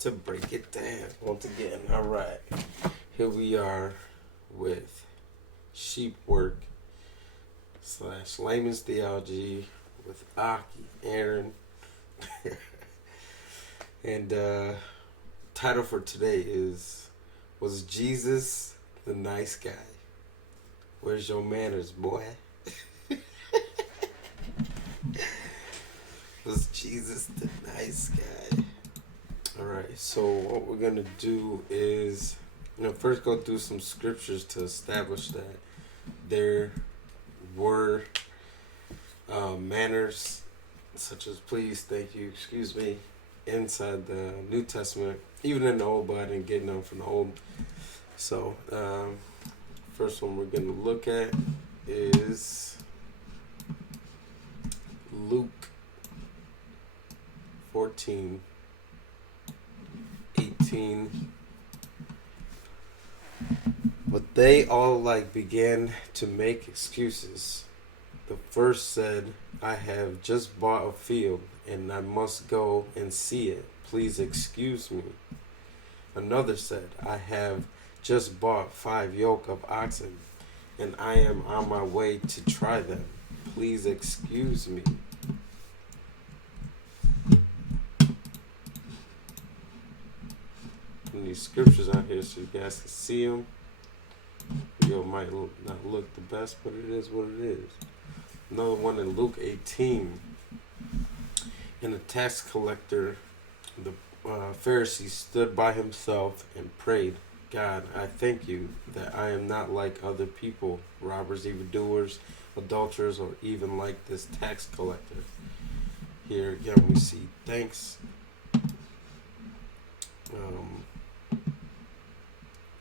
to break it down once again. All right, here we are with sheep work / layman's theology with Aki, Aaron, and title for today is "Was Jesus the Nice Guy?" Where's your manners, boy? Was Jesus the nice guy? Alright, so what we're going to do is, first go through some scriptures to establish that there were manners such as please, thank you, excuse me, inside the New Testament, even in the Old, but I didn't get none from the Old. So, first one we're going to look at is Luke 14:18. But they all began to make excuses. The first said, I have just bought a field and I must go and see it. Please excuse me. Another said, I have just bought 5 yoke of oxen and I am on my way to try them. Please excuse me. These scriptures out here so you guys can see them. Video might not look the best, but it is what it is. Another one in Luke 18. And the tax collector, the Pharisee, stood by himself and prayed, God, I thank you that I am not like other people, robbers, evildoers, adulterers, or even like this tax collector. Here again we see thanks.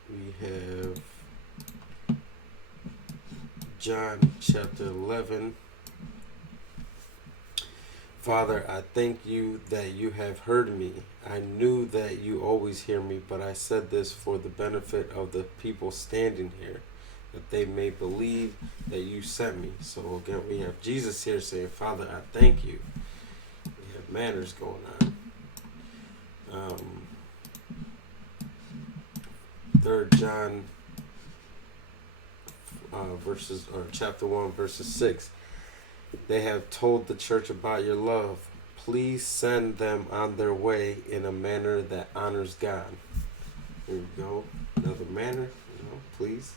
We have John chapter 11. Father, I thank you that you have heard me. I knew that you always hear me, but I said this for the benefit of the people standing here, that they may believe that you sent me. So again, we have Jesus here saying, Father, I thank you. We have manners going on. 3 John chapter 1 verses 6. They have told the church about your love. Please send them on their way in a manner that honors God. Here we go. Another manner, please.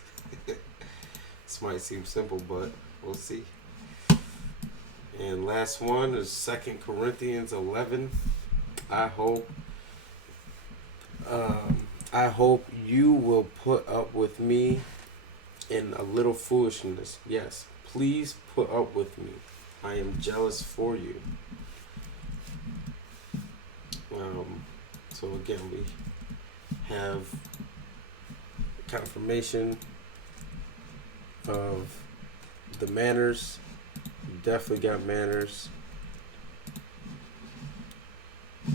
This might seem simple, but we'll see. And last one is 2 Corinthians 11. I hope you will put up with me in a little foolishness. Yes, please put up with me. I am jealous for you. So again, we have confirmation of the manners. You definitely got manners.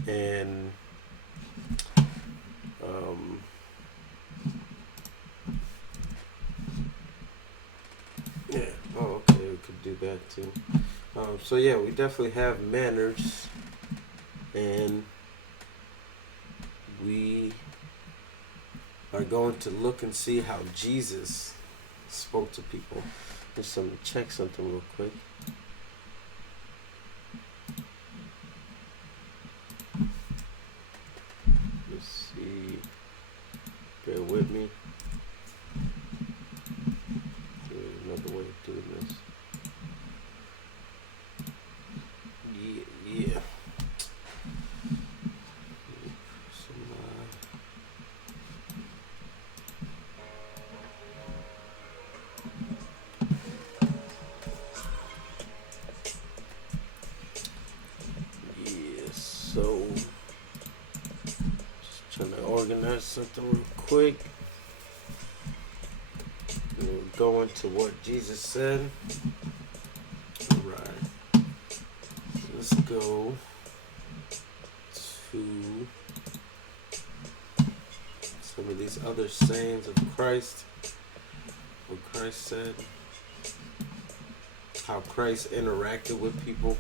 And okay, we could do that too. So yeah, we definitely have manners, and we are going to look and see how Jesus spoke to people. Just check something real quick. Let's see. Bear with me. There's another way of doing this. Yeah. So, just trying to organize something real quick. We'll go into what Jesus said. Alright. Let's go to some of these other sayings of Christ. What Christ said. How Christ interacted with people.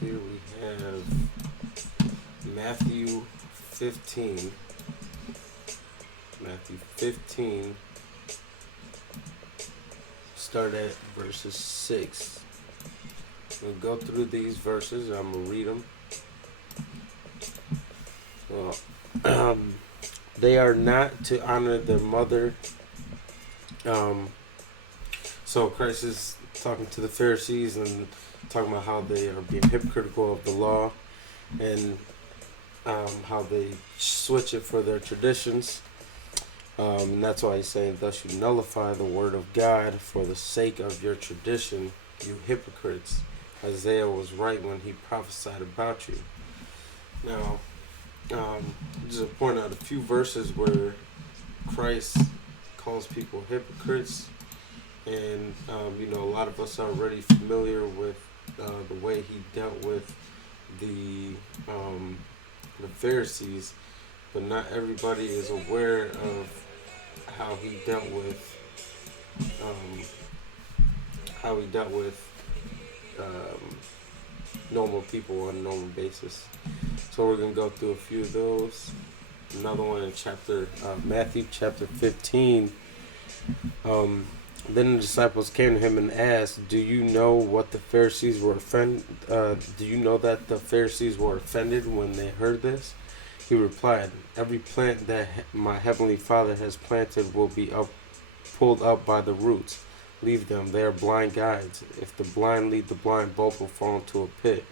Here we have have Matthew 15. Matthew 15. Start at verses 6. We'll go through these verses. I'm going to read them. Well, they are not to honor their mother. So Christ is talking to the Pharisees and talking about how they are being hypocritical of the law and how they switch it for their traditions. And that's why he's saying, thus you nullify the word of God for the sake of your tradition, you hypocrites. Isaiah was right when he prophesied about you. Now, just to point out a few verses where Christ calls people hypocrites. And, a lot of us are already familiar with the way he dealt with the Pharisees, but not everybody is aware of how he dealt with normal people on a normal basis. So we're going to go through a few of those. Another one in Matthew chapter 15. Then the disciples came to him and asked, "Do you know what the Pharisees were offended? Do you know that the Pharisees were offended when they heard this?" He replied, "Every plant that my heavenly Father has planted will be pulled up by the roots. Leave them; they are blind guides. If the blind lead the blind, both will fall into a pit."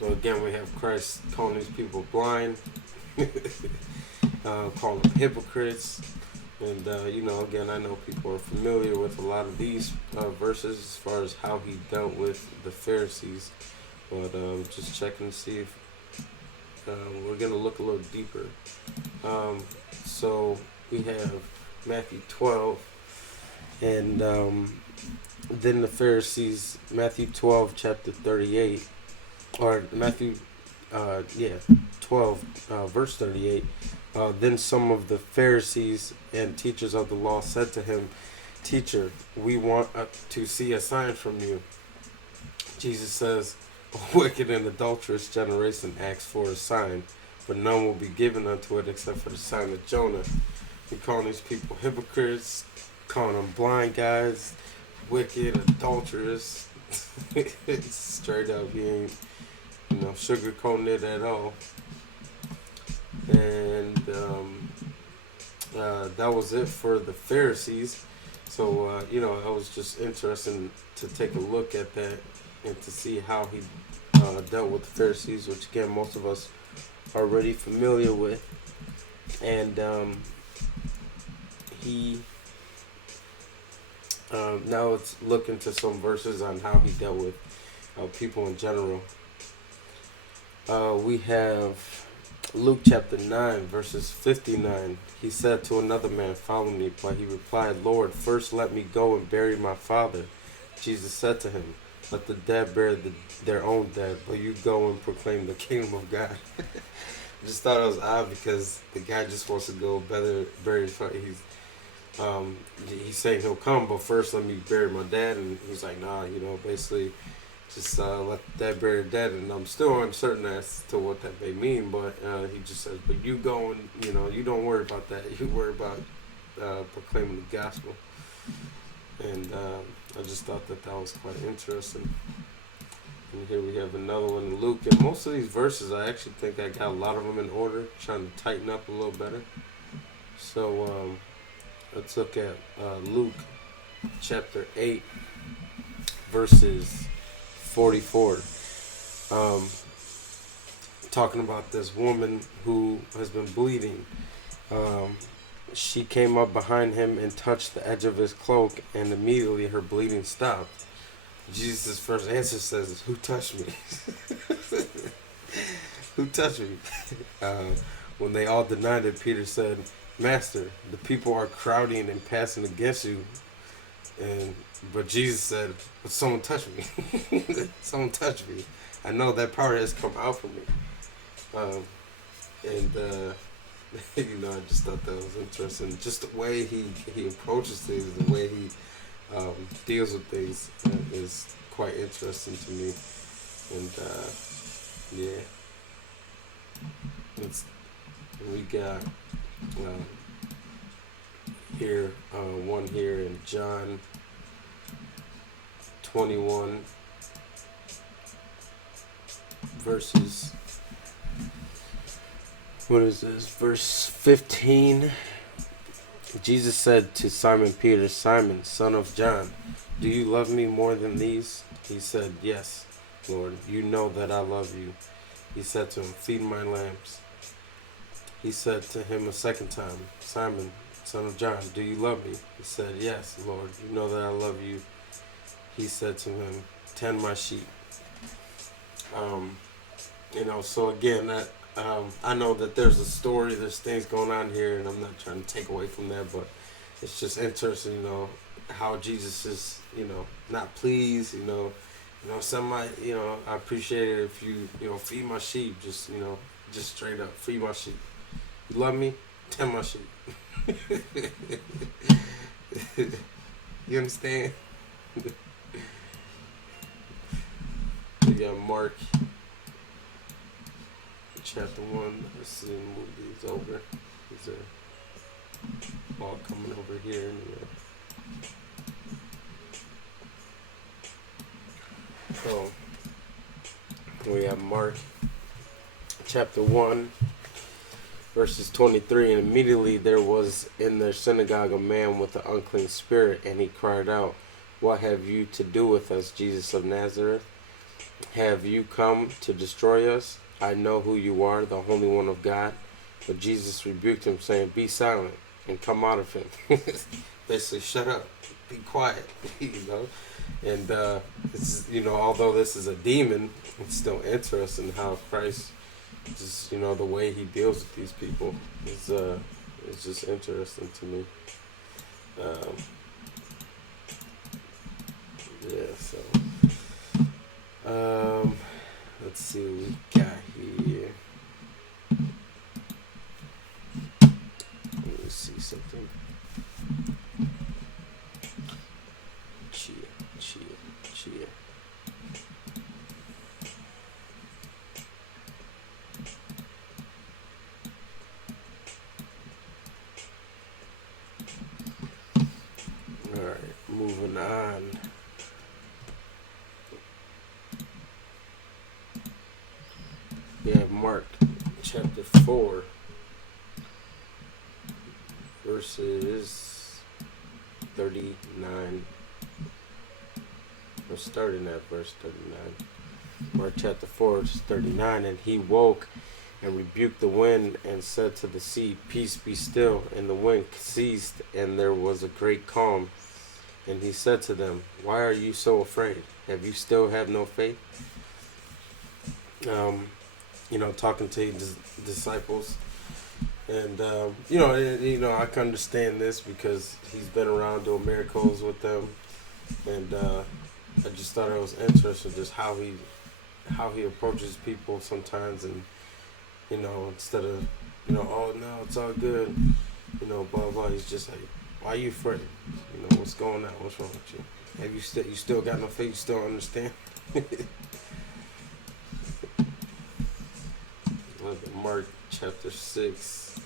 So again, we have Christ calling these people blind, calling them hypocrites. And, again, I know people are familiar with a lot of these verses as far as how he dealt with the Pharisees. But just checking to see if we're going to look a little deeper. So we have Matthew 12. And then the Pharisees, Matthew 12, chapter 38. Or Matthew 12, verse 38. Then some of the Pharisees and teachers of the law said to him, "Teacher, we want to see a sign from you." Jesus says, "A wicked and adulterous generation asks for a sign, but none will be given unto it except for the sign of Jonah." He calling these people hypocrites, calling them blind guys, wicked, adulterous. It's straight up, he ain't, sugarcoating it at all. And that was it for the Pharisees. So, I was just interested to take a look at that and to see how he dealt with the Pharisees, which, again, most of us are already familiar with. And now let's look into some verses on how he dealt with people in general. We have Luke chapter 9, verses 59. He said to another man, "Follow me." But he replied, "Lord, first let me go and bury my father." Jesus said to him, "Let the dead bury their own dead, but you go and proclaim the kingdom of God." I just thought it was odd because the guy just wants to go bury his father. He's saying he'll come, but first let me bury my dad. And he's like, nah, basically just let the dead bury the dead. And I'm still uncertain as to what that may mean, but he just says, but you go and, you don't worry about that. You worry about proclaiming the gospel. And I just thought that was quite interesting. And here we have another one in Luke. And most of these verses, I actually think I got a lot of them in order, trying to tighten up a little better. So let's look at Luke chapter 8, verses 44. Talking about this woman who has been bleeding. She came up behind him and touched the edge of his cloak, and immediately her bleeding stopped. Jesus' first answer says, "Who touched me?" Who touched me? When they all denied it, Peter said, "Master, the people are crowding and passing against you." But Jesus said, "But someone touched me." Someone touched me. I know that power has come out from me. I just thought that was interesting. Just the way he approaches things, the way he deals with things is quite interesting to me. And yeah, it's, we got um, here one here in John 21 verses. What is this? Verse 15. Jesus said to Simon Peter, Simon, son of John, do you love me more than these? He said, yes, Lord, you know that I love you. He said to him, feed my lambs. He said to him a second time, Simon, son of John, do you love me? He said, yes, Lord, you know that I love you. He said to him, tend my sheep. So again, I know that there's a story, there's things going on here, and I'm not trying to take away from that, but it's just interesting, how Jesus is, not pleased, somebody, I appreciate it if you, feed my sheep, just straight up, feed my sheep. You love me? Tend my sheep. You understand? We got Mark chapter 1. Let's see, move these over. These are all coming over here anyway. So we have Mark chapter 1 verses 23. And immediately there was in their synagogue a man with an unclean spirit, and he cried out, what have you to do with us, Jesus of Nazareth? Have you come to destroy us? I know who you are, the Holy One of God. But Jesus rebuked him, saying, be silent and come out of him. Basically, shut up, be quiet, And although this is a demon, it's still interesting how Christ, just the way he deals with these people is it's just interesting to me. Let's see what we got here. Let me see something. Chia. Alright, moving on. We have Mark chapter 4 verses 39. We're starting at verse 39. Mark chapter 4 verse 39. And he woke and rebuked the wind and said to the sea, peace, be still. And the wind ceased, and there was a great calm. And he said to them, why are you so afraid? Have you still have no faith? Talking to his disciples. And, I can understand this because he's been around doing miracles with them. And I just thought it was interesting just how he approaches people sometimes. And, instead of, oh, no, it's all good, blah, blah. He's just like, why are you afraid? What's going on? What's wrong with you? Have you still got no faith? You still understand? Look at Mark chapter 6.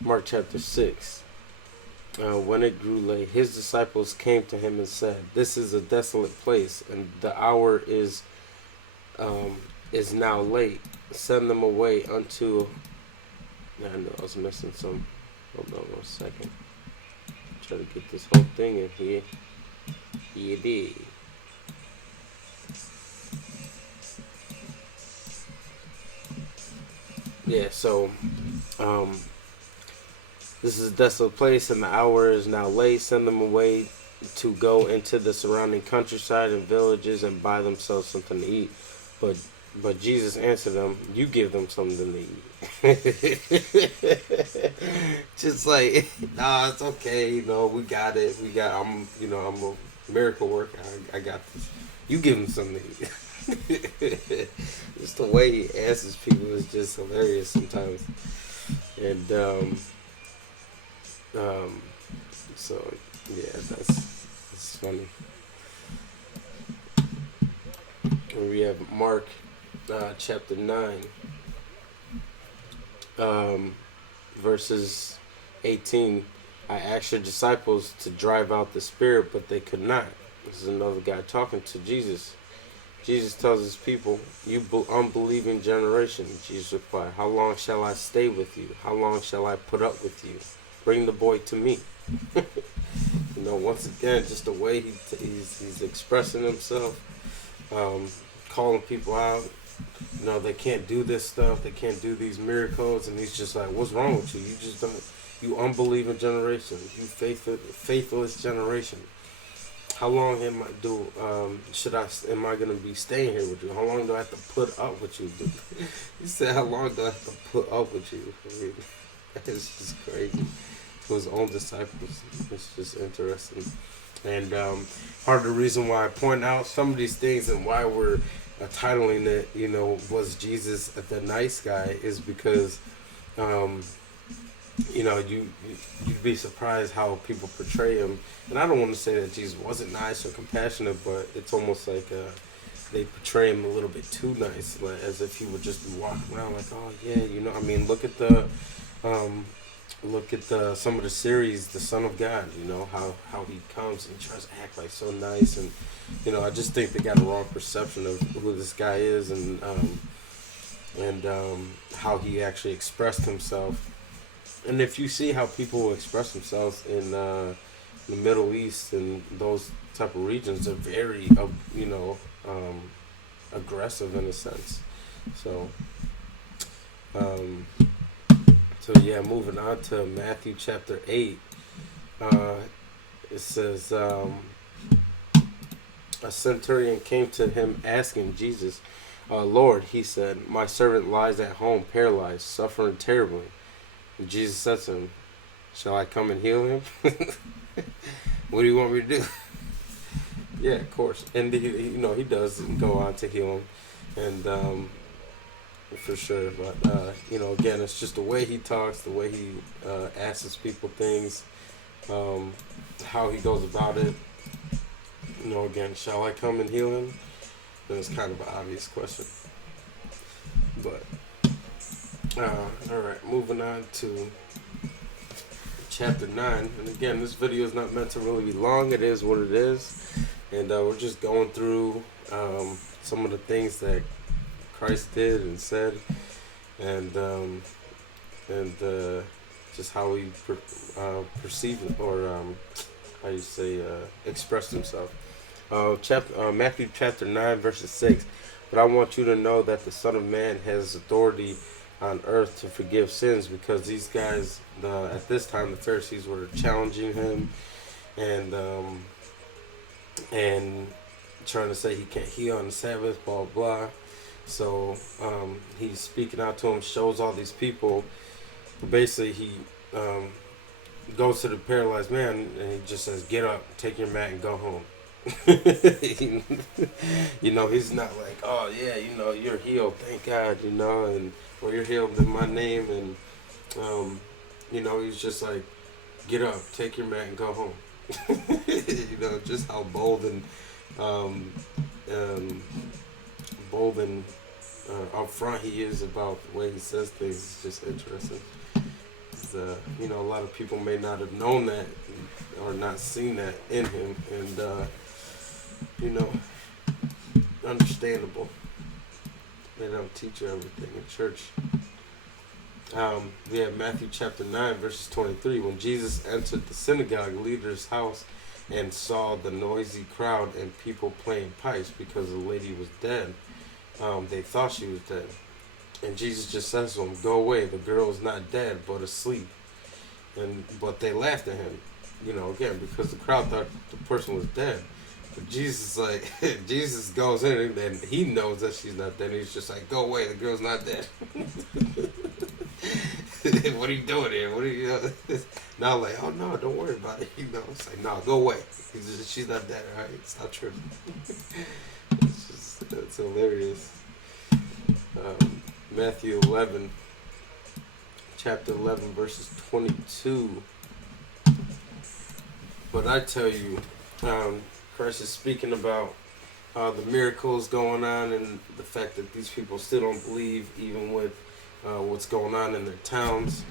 Mark chapter 6. When it grew late, his disciples came to him and said, this is a desolate place, and the hour is now late. Send them away unto... I know I was missing some. Hold on 1 second. Try to get this whole thing in here. Here it is. Yeah, so this is a desolate place, and the hour is now late. Send them away to go into the surrounding countryside and villages and buy themselves something to eat. But Jesus answered them, you give them something to eat. Just like, nah, it's okay, we got it. I'm a miracle worker. I got this. You give them something to eat. Just the way he answers people is just hilarious sometimes. And so yeah, that's funny. We have Mark chapter 9, verses 18. I asked your disciples to drive out the spirit, but they could not. This is another guy talking to Jesus. Jesus tells his people, you unbelieving generation. Jesus replied, how long shall I stay with you? How long shall I put up with you? Bring the boy to me. Once again, just the way he's expressing himself, calling people out. They can't do this stuff. They can't do these miracles. And he's just like, what's wrong with you? You just don't. You unbelieving generation. You faithless generation. How long am I going to be staying here with you? How long do I have to put up with you? He said, how long do I have to put up with you? I mean, it's just crazy. To his own disciples. It's just interesting. And part of the reason why I point out some of these things and why we're titling it, was Jesus the nice guy, is because, you'd be surprised how people portray him. And I don't want to say that Jesus wasn't nice or compassionate, but it's almost like they portray him a little bit too nice, like as if he would just be walking around like, oh yeah, look at some of the series, The Son of God, how he comes and he tries to act like so nice. And, I just think they got a wrong perception of who this guy is and how he actually expressed himself. And if you see how people express themselves in the Middle East and those type of regions, they're very, aggressive in a sense. So yeah, moving on to Matthew chapter 8. It says, a centurion came to him asking Jesus, Lord, he said, my servant lies at home paralyzed, suffering terribly. And Jesus said to him, shall I come and heal him? What do you want me to do? Yeah, of course. And he does go on to heal him. And for sure, but again, it's just the way he talks, the way he asks people things, how he goes about it. Again, shall I come and heal him? And it's kind of an obvious question, but all right, moving on to chapter 9. And again, this video is not meant to really be long. It is what it is, and we're just going through some of the things that Christ did and said, and just how he perceived or expressed himself. Matthew chapter 9 verses 6. But I want you to know that the Son of Man has authority on earth to forgive sins, because these guys, at this time, the Pharisees were challenging him and trying to say he can't heal on the Sabbath, blah blah. So he's speaking out to him, shows all these people. Basically, he goes to the paralyzed man and he just says, "Get up, take your mat, and go home." He's not like, "Oh yeah, you're healed, thank God," and or you're healed in my name, and he's just like, "Get up, take your mat, and go home." Just how bold and upfront he is about the way he says things. Is just interesting. A lot of people may not have known that or not seen that in him, and understandable. They don't teach you everything in church. We have Matthew chapter 9 verses 23. When Jesus entered the synagogue leader's house and saw the noisy crowd and people playing pipes because the lady was dead, they thought she was dead. And Jesus just says to them, "Go away, the girl is not dead but asleep." But they laughed at him, again, because the crowd thought the person was dead. But Jesus Jesus goes in and he knows that she's not dead. He's just like, "Go away, the girl's not dead." What are you doing here? What are you? Now like, "Oh no, don't worry about it." It's like, "No, go away. She's not dead. All right, it's not true." It's hilarious. Matthew 11, chapter 11, verses 22. But I tell you, Christ is speaking about the miracles going on and the fact that these people still don't believe, even with what's going on in their towns.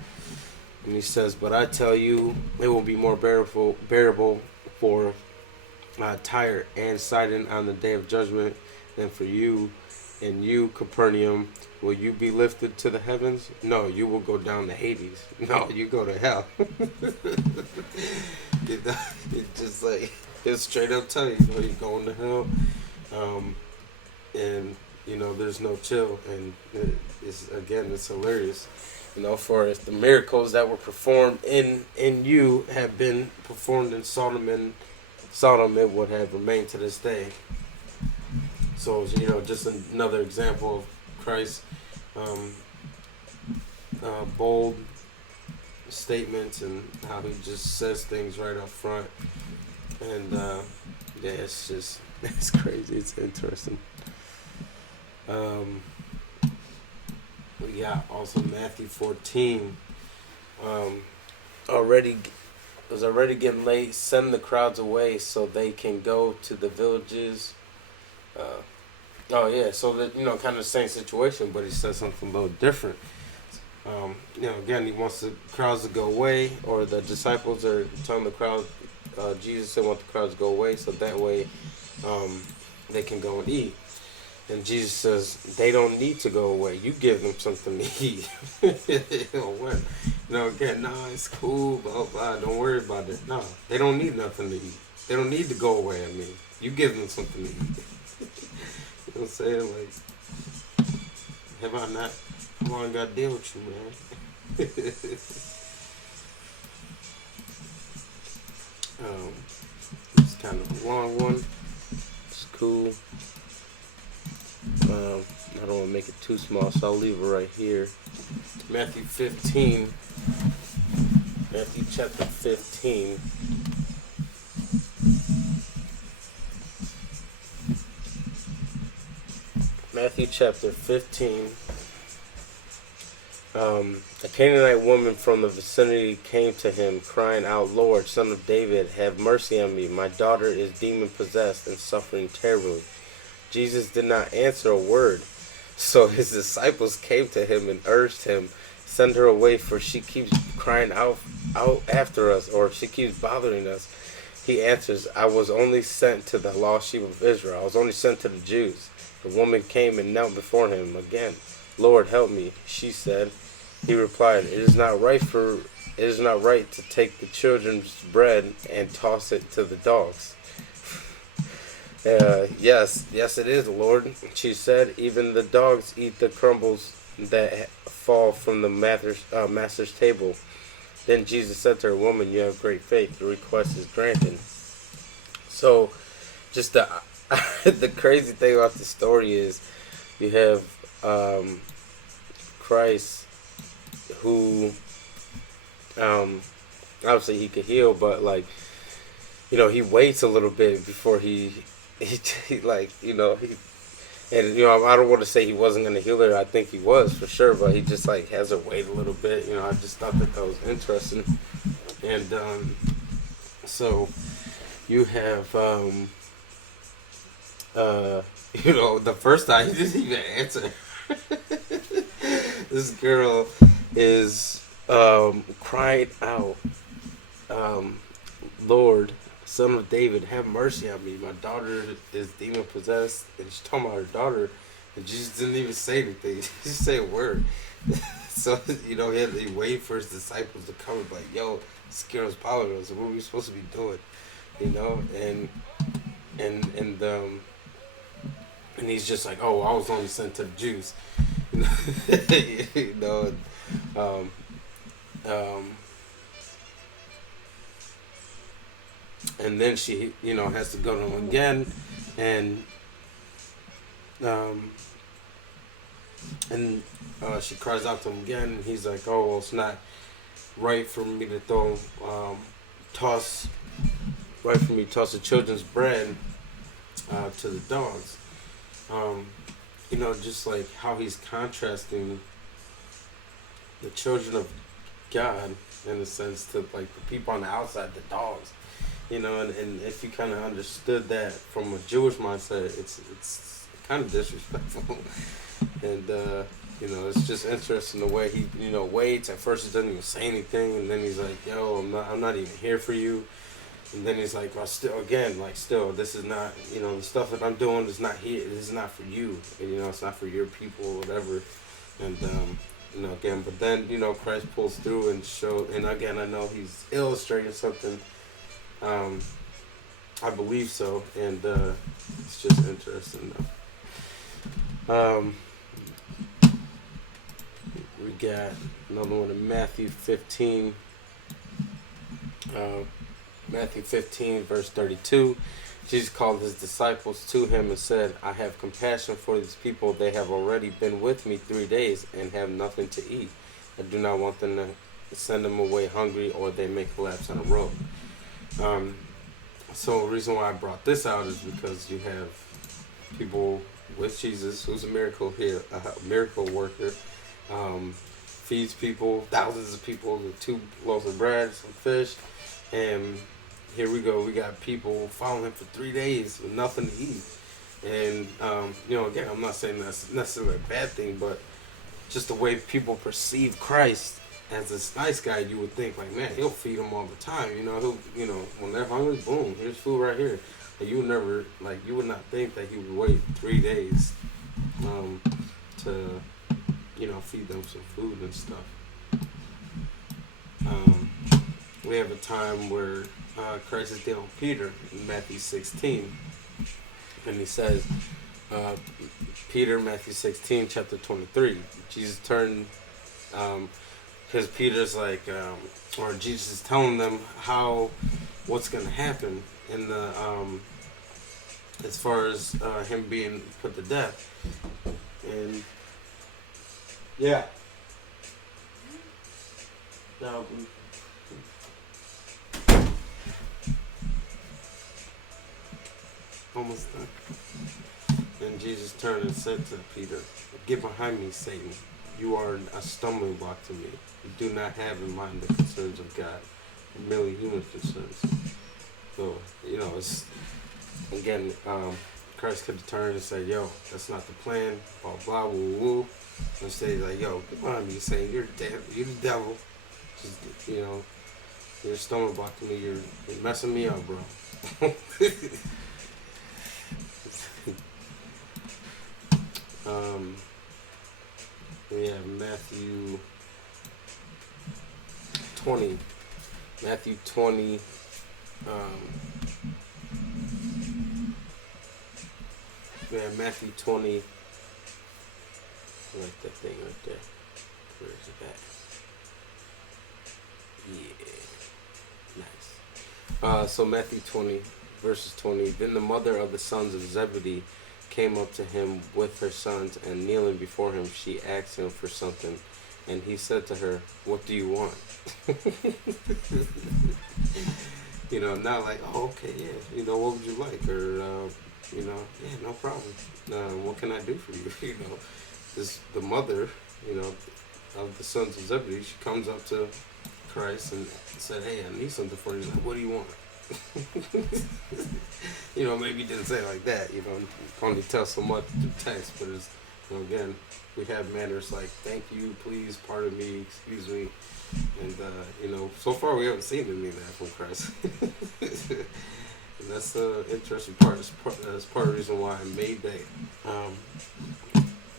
And he says, "But I tell you, it will be more bearable for Tyre and Sidon on the day of judgment than for you. And you, Capernaum, will you be lifted to the heavens? No, you will go down to Hades. No, you go to hell." It's just like, it's straight up tell you, you're going to hell. And, there's no chill. And it's hilarious. For if the miracles that were performed in you have been performed in Sodom, it would have remained to this day. So, just another example of Christ's bold statements and how he just says things right up front. And, it's crazy. It's interesting. We got also Matthew 14. It was already getting late. Send the crowds away so they can go to the villages. So that kind of the same situation, but he says something a little different. Again, he wants the crowds to go away, or the disciples are telling the crowd. Jesus said, "Want the crowds to go away, so that way they can go and eat." And Jesus says, "They don't need to go away. You give them something to eat." Again, nah, it's cool, blah, blah, don't worry about it. No, they don't need nothing to eat. They don't need to go away, You give them something to eat. You know what I'm saying? Like, have I not? How long I got to deal with you, man? It's kind of a long one. It's cool. I don't want to make it too small, so I'll leave it right here. Matthew 15. Matthew chapter 15. Matthew chapter 15. A Canaanite woman from the vicinity came to him, crying out, "Lord, Son of David, have mercy on me. My daughter is demon-possessed and suffering terribly." Jesus did not answer a word. So his disciples came to him and urged him, "Send her away, for she keeps crying out after us, or she keeps bothering us." He answers, "I was only sent to the lost sheep of Israel. I was only sent to the Jews." The woman came and knelt before him again. "Lord, help me," she said. He replied, It is not right to take the children's bread and toss it to the dogs." Yes, it is, Lord," she said. "Even the dogs eat the crumbs that fall from the master's table." Then Jesus said to her, "Woman, you have great faith. Your request is granted." So, just the the crazy thing about the story is, you have Christ, who obviously he could heal, but he waits a little bit before he I don't want to say he wasn't going to heal her. I think he was for sure, but he just has her wait a little bit. I just thought that was interesting. And so you have the first time he didn't even answer. This girl is crying out, "Lord, Son of David, have mercy on me. My daughter is demon possessed." And she's talking about her daughter, and Jesus didn't even say anything. He just said a word. So he had to wait for his disciples to come and be like, "Yo, this girl's bothering us. What are we supposed to be doing?" And he's just like, "Oh, I was only sent to the Jews." And then she, has to go to him again, and she cries out to him again, and he's like, "Oh, well, it's not right for me to toss the children's bread to the dogs." Just like how he's contrasting the children of God, in a sense, to the people on the outside, the dogs. And if you kind of understood that from a Jewish mindset, it's kind of disrespectful. And it's just interesting the way he waits. At first he doesn't even say anything, and then he's like, "Yo, I'm not even here for you." And then he's like, "Well, still, this is not, the stuff that I'm doing is not here. This is not for you. And, it's not for your people or whatever." And again, but then Christ pulls through and show. And again, I know he's illustrating something. I believe so, and it's just interesting though. We got another one in Matthew 15. Matthew 15, verse 32. Jesus called his disciples to him and said, "I have compassion for these people. They have already been with me 3 days and have nothing to eat. I do not want them to send them away hungry, or they may collapse on the road." So the reason why I brought this out is because you have people with Jesus, who's a miracle worker, feeds people, thousands of people with 2 loaves of bread, some fish, and here we go. We got people following him for 3 days with nothing to eat. And, again, I'm not saying that's necessarily a bad thing, but just the way people perceive Christ as this nice guy, you would think, like, man, he'll feed them all the time. When they're hungry, boom, here's food right here. Like, you would not think that he would wait 3 days to, feed them some food and stuff. We have a time where Christ is dealing with Peter in Matthew 16. And he says, Peter, Matthew 16, chapter 23. Jesus turned, because Peter's like, or Jesus is telling them what's going to happen in the, as far as him being put to death. And, yeah. Now, almost done. And Jesus turned and said to Peter, "Get behind me, Satan. You are a stumbling block to me. You do not have in mind the concerns of God, merely human concerns." So, it's, again, Christ could have turned and said, "Yo, that's not the plan, blah, blah, woo, woo." Instead, he's like, "Yo, get behind me, Satan. You're the devil. Just, you're a stumbling block to me. You're messing me up, bro." We have Matthew 20. Matthew 20. We have Matthew 20. I like that thing right there. Where is it at? Yeah. Nice. So Matthew 20, verses 20. Then the mother of the sons of Zebedee came up to him with her sons, and kneeling before him, she asked him for something. And he said to her, "What do you want?" Not like, "Oh, okay, yeah, what would you like?" Or, "Yeah, no problem. What can I do for you?" The mother, of the sons of Zebedee, she comes up to Christ and said, "Hey, I need something for you." He's like, "What do you want?" Maybe he didn't say it like that. You can only tell so much through text, but it's, again, we have manners like "thank you," "please," "pardon me," "excuse me," and so far we haven't seen any of that from Christ. And that's the interesting part. That's part of the reason why I made that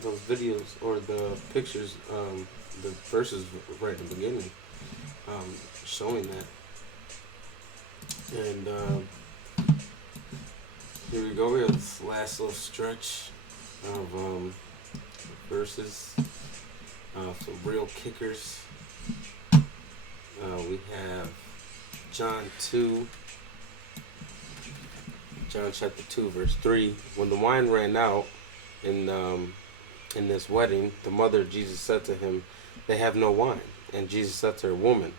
those videos or the pictures, the verses right in the beginning, showing that. And here we go. We have this last little stretch of verses. Some real kickers. We have John chapter 2, verse 3. When the wine ran out in this wedding, the mother of Jesus said to him, "They have no wine." And Jesus said to her, "Woman,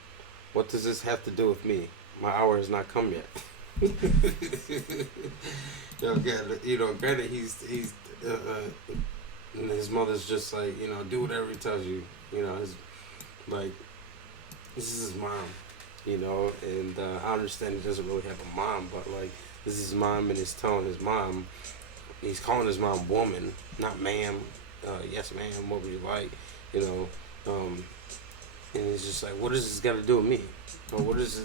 what does this have to do with me? My hour has not come yet." Granted, he's and his mother's just like, do whatever he tells you. His, like, this is his mom, And I understand he doesn't really have a mom, but like this is his mom, and he's telling his mom, he's calling his mom woman, not ma'am. Yes, ma'am. What would you like? You know, um, and it's just like, what does this got to do with me? Or what does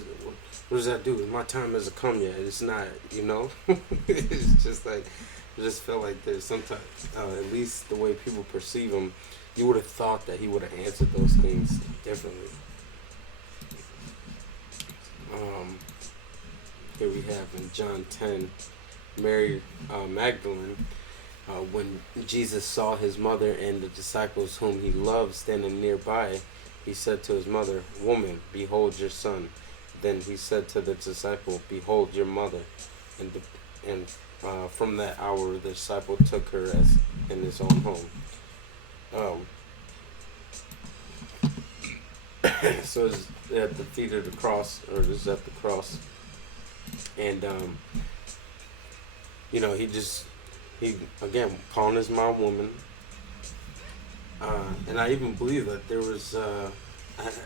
that do? My time hasn't come yet. It's not, it's just like, I just felt like there's sometimes, at least the way people perceive him, you would have thought that he would have answered those things differently. Um, Here we have in John 10, Mary Magdalene, when Jesus saw his mother and the disciples whom he loved standing nearby, he said to his mother, "Woman, behold your son." Then he said to the disciple, "Behold your mother." And from that hour, the disciple took her as in his own home. Um, so it's at the feet of the cross, or it's at the cross, and he again calling his mom woman, and I even believe that there was.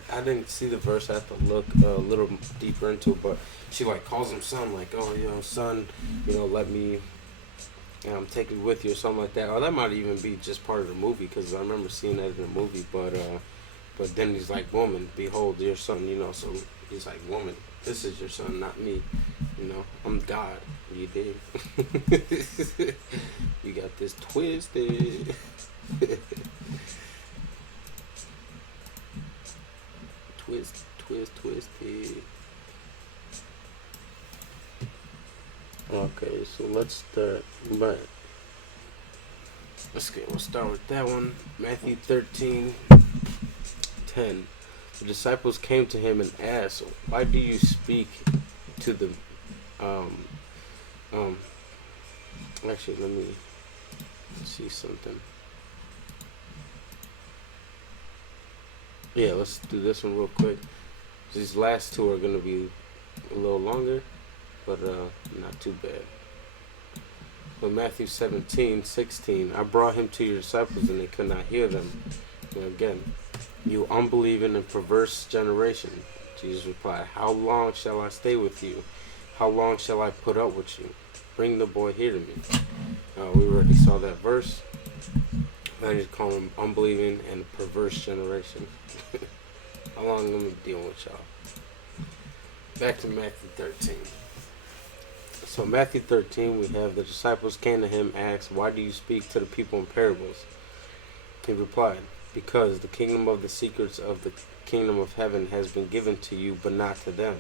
I didn't see the verse. I have to look a little deeper into it, but she like calls him son, like, "Oh, son, let me take you with you," or something like that. Or that might even be just part of the movie, because I remember seeing that in the movie. But then he's like, "Woman, behold your son," So he's like, "Woman, this is your son, not me. I'm God." You dig? You got this twisted. Twisted. Okay, so let's start. But we'll start with that one. Matthew 13:10. The disciples came to him and asked, "Why do you speak to the um um?" Actually, let me see something. Yeah, let's do this one real quick. These last two are gonna be a little longer, but not too bad. But Matthew 17:16, I brought him to your disciples and they could not hear them. And again, you unbelieving and perverse generation. Jesus replied, how long shall I stay with you? How long shall I put up with you? Bring the boy here to me. We already saw that verse. I just call him unbelieving and perverse generation. How long am I going to deal with y'all? Back to Matthew 13. So Matthew 13, we have the disciples came to him and asked, why do you speak to the people in parables? He replied, because the kingdom of the secrets of the kingdom of heaven has been given to you, but not to them.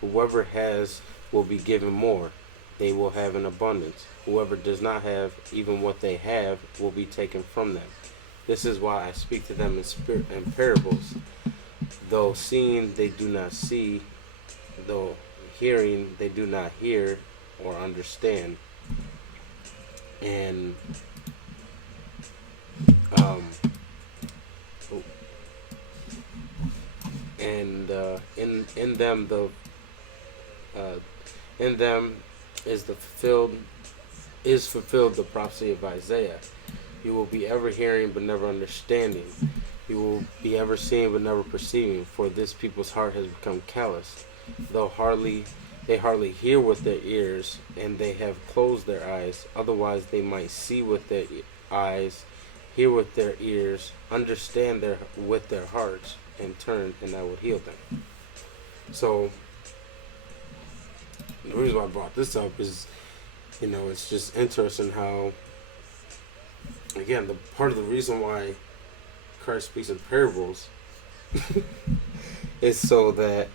Whoever has will be given more. They will have an abundance. Whoever does not have, even what they have, will be taken from them. This is why I speak to them in parables. Though seeing, they do not see. Though hearing, they do not hear or understand. And in them in them is fulfilled the prophecy of Isaiah. You will be ever hearing but never understanding. You will be ever seeing but never perceiving. For this people's heart has become calloused. They hardly hear with their ears, and they have closed their eyes. Otherwise, they might see with their eyes, hear with their ears, understand with their hearts, and turn, and I will heal them. So the reason why I brought this up is, it's just interesting how, again, the part of the reason why Christ speaks in parables is so that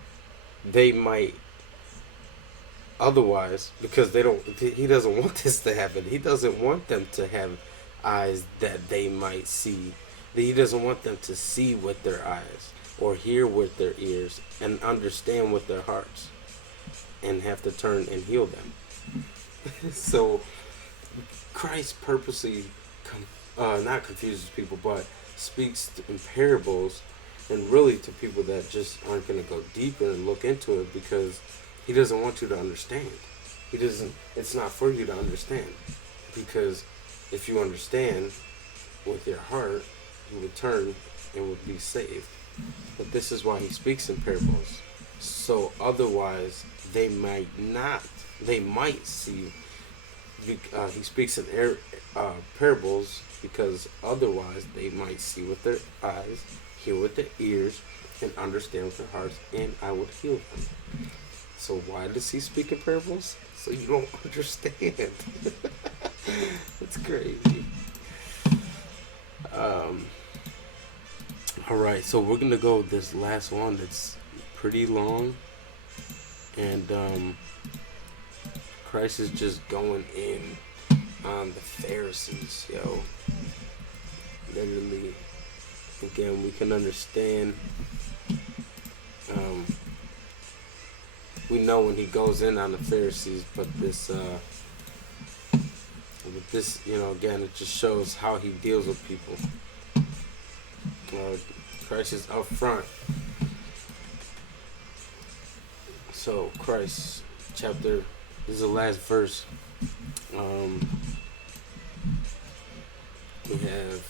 they might otherwise, because he doesn't want this to happen. He doesn't want them to have eyes that they might see. He doesn't want them to see with their eyes or hear with their ears and understand with their hearts and have to turn and heal them. So Christ purposely not confuses people, but speaks in parables, and really to people that just aren't going to go deeper and look into it, because he doesn't want you to understand. It's not for you to understand, because if you understand with your heart, you would turn and would be saved. But this is why he speaks in parables. So otherwise, they might not. They might see. He speaks in parables because otherwise they might see with their eyes, hear with their ears, and understand with their hearts, and I would heal them. So why does he speak in parables? So you don't understand. That's crazy. Um, all right, so we're gonna go with this last one. That's pretty long, and Christ is just going in on the Pharisees, yo. Literally, again, we can understand. Um, we know when he goes in on the Pharisees, but with this, again, it just shows how he deals with people. Christ is up front. So Christ, chapter. This is the last verse. We have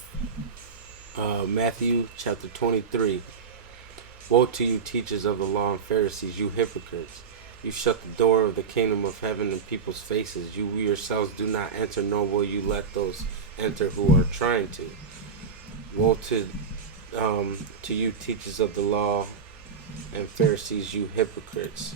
Matthew chapter 23. Woe to you, teachers of the law and Pharisees, you hypocrites! You shut the door of the kingdom of heaven in people's faces. You yourselves do not enter, nor will you let those enter who are trying to. Woe to you, teachers of the law and Pharisees, you hypocrites!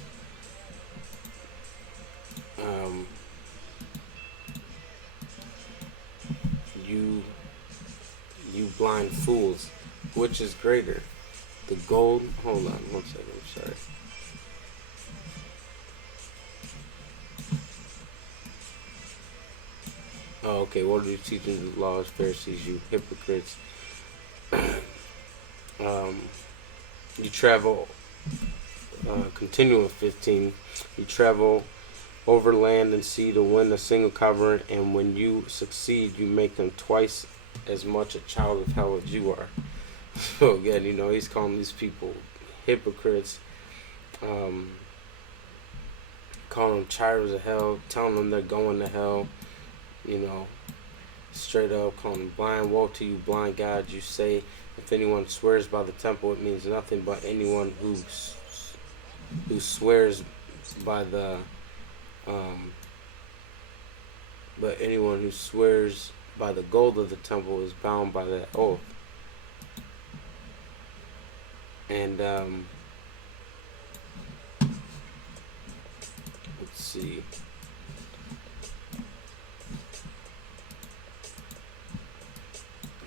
You blind fools, which is greater, the gold? Hold on, 1 second. I'm sorry. Oh, okay. What are you teaching the laws, Pharisees, you hypocrites? You travel. Continue with 15. You travel over land and sea to win a single covenant, and when you succeed, you make them twice as much a child of hell as you are. So again, he's calling these people hypocrites, calling them children of hell, telling them they're going to hell, straight up calling them blind. Woe to you, blind guides! You say, if anyone swears by the temple, it means nothing, but anyone who swears by the gold of the temple is bound by that oath. And let's see.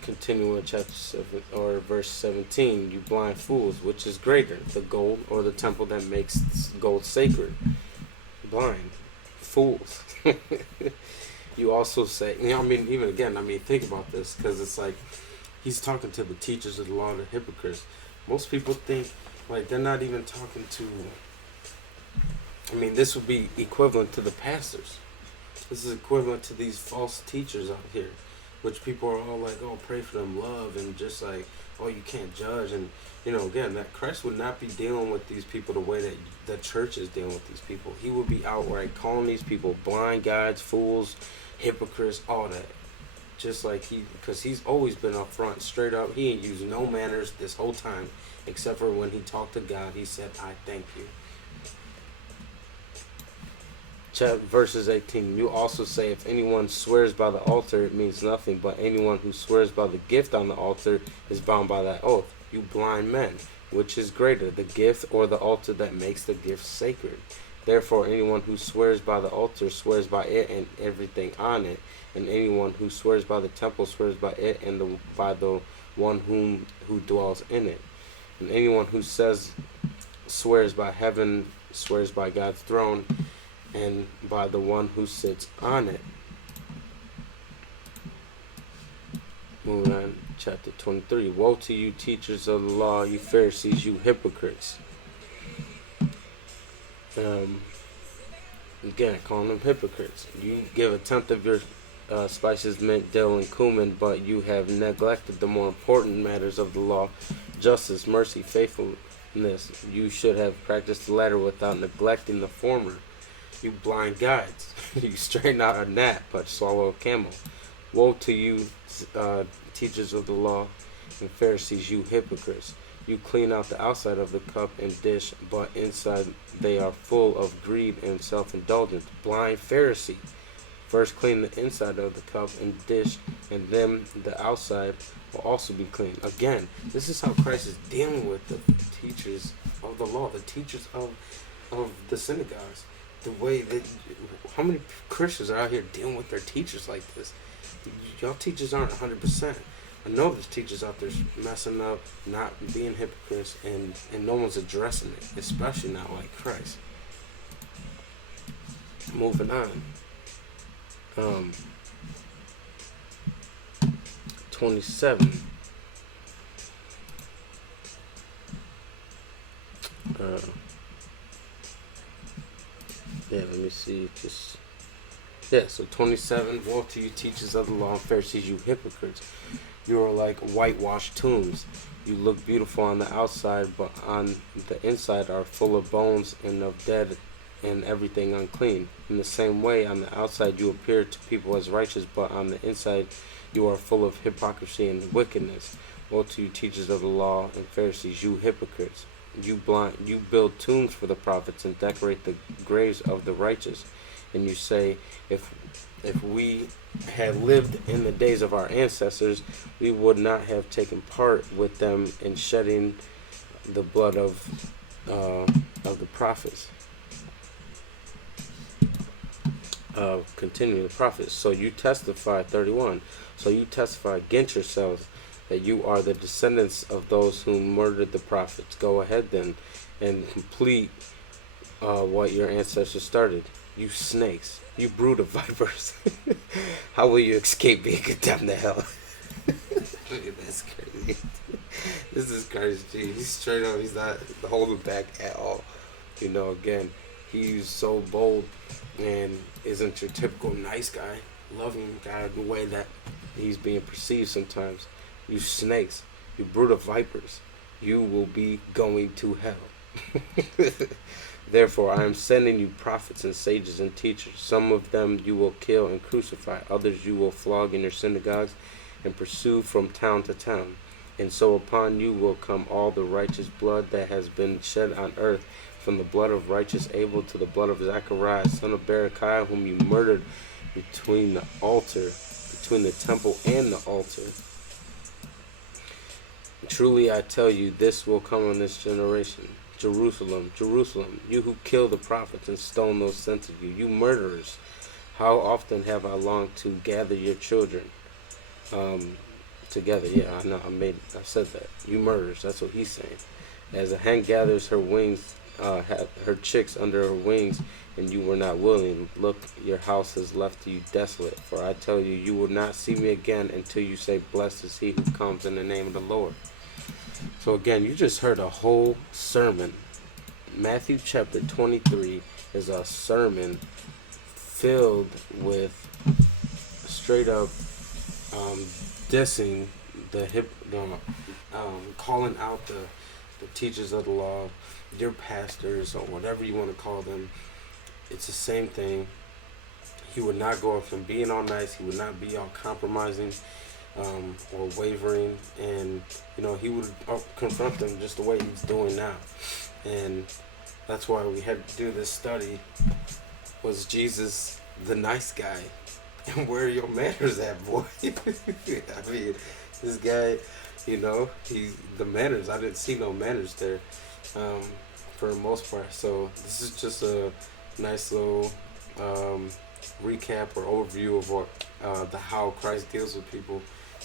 Continue in chapter 7 or verse 17. You blind fools, which is greater, the gold or the temple that makes gold sacred? Blind fools. You also say, even again, think about this, because it's like he's talking to the teachers of the law, the hypocrites. Most people think like they're not even talking to. This would be equivalent to the pastors. This is equivalent to these false teachers out here, which people are all like, oh, pray for them, love, and just like, oh, you can't judge. And, again, that Christ would not be dealing with these people the way that the church is dealing with these people. He would be outright calling these people blind guides, fools, hypocrites, all that. Just like because he's always been up front, straight up. He ain't used no manners this whole time, except for when he talked to God, he said, I thank you. Verses 18. You also say, if anyone swears by the altar, it means nothing, but anyone who swears by the gift on the altar is bound by that oath. You blind men, which is greater, the gift or the altar that makes the gift sacred? Therefore, anyone who swears by the altar swears by it and everything on it, and anyone who swears by the temple swears by it and by the one who dwells in it. And anyone who swears by heaven swears by God's throne and by the one who sits on it. Moving on, chapter 23. Woe to you, teachers of the law, you Pharisees, you hypocrites! Again, calling them hypocrites. You give a tenth of your spices, mint, dill, and cumin, but you have neglected the more important matters of the law: justice, mercy, faithfulness. You should have practiced the latter without neglecting the former. You blind guides! You straighten out a gnat, but swallow a camel. Woe to you, teachers of the law and Pharisees, you hypocrites! You clean out the outside of the cup and dish, but inside they are full of greed and self-indulgence. Blind Pharisee. First clean the inside of the cup and dish, and then the outside will also be clean. Again, this is how Christ is dealing with the teachers of the law, the teachers of the synagogues. The way that, how many Christians are out here dealing with their teachers like this? Y'all teachers aren't 100%. I know there's teachers out there messing up, not being hypocrites, and no one's addressing it, especially not like Christ. Moving on. 27. Let me see. So 27. Woe to you, teachers of the law and Pharisees, you hypocrites! You are like whitewashed tombs. You look beautiful on the outside, but on the inside are full of bones and of dead and everything unclean. In the same way, on the outside you appear to people as righteous, but on the inside you are full of hypocrisy and wickedness. Woe to you, teachers of the law and Pharisees, you hypocrites! You build tombs for the prophets and decorate the graves of the righteous. And you say, if we had lived in the days of our ancestors, we would not have taken part with them in shedding the blood of the prophets. Continuing the prophets. So you testify, 31. So you testify against yourselves that you are the descendants of those who murdered the prophets. Go ahead then and complete what your ancestors started. You snakes, you brood of vipers. How will you escape being condemned to hell? That's crazy. This is Christ G. He's straight up. He's not holding back at all. Again, he's so bold and isn't your typical nice guy, loving guy the way that he's being perceived sometimes. You snakes, you brood of vipers, you will be going to hell. Therefore, I am sending you prophets and sages and teachers. Some of them you will kill and crucify. Others you will flog in your synagogues and pursue from town to town. And so upon you will come all the righteous blood that has been shed on earth, from the blood of righteous Abel to the blood of Zacharias, son of Berechiah, whom you murdered between the temple and the altar. Truly I tell you, this will come on this generation. Jerusalem, Jerusalem, you who kill the prophets and stone those sent to you, you murderers! How often have I longed to gather your children together? Yeah, I know. I said that. You murderers. That's what he's saying. As a hen gathers her wings, her chicks under her wings, and you were not willing. Look, your house has left you desolate. For I tell you, you will not see me again until you say, "Blessed is he who comes in the name of the Lord." So again, you just heard a whole sermon. Matthew chapter 23 is a sermon filled with straight up dissing calling out the teachers of the law, your pastors, or whatever you want to call them. It's the same thing. He would not go up from being all nice. He would not be all compromising or wavering, and he would confront them just the way he's doing now. And that's why we had to do this study. Was Jesus the nice guy? And where are your manners at, boy? I mean, this guy, he's the manners. I didn't see no manners there for the most part. So this is just a nice little recap or overview of what how Christ deals with people.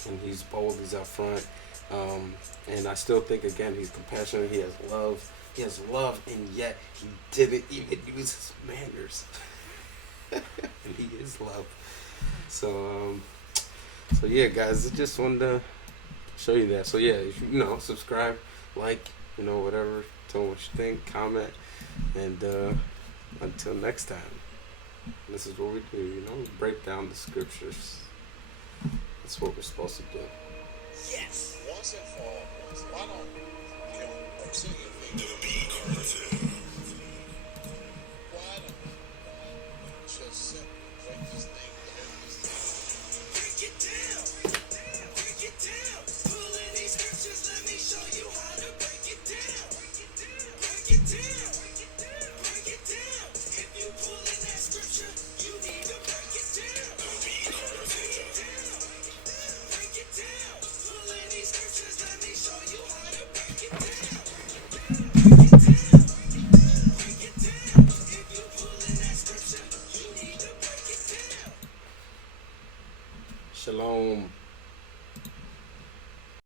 And he's bold, he's up front. And I still think, again, he's compassionate, he has love. He has love, and yet he didn't even use his manners. And he is love. So yeah, guys, I just wanted to show you that. So yeah, if you subscribe, like, whatever, tell me what you think, comment, and until next time, this is what we do, break down the scriptures. That's what we're supposed to do. Yes. Once and for all, why don't, say your thing.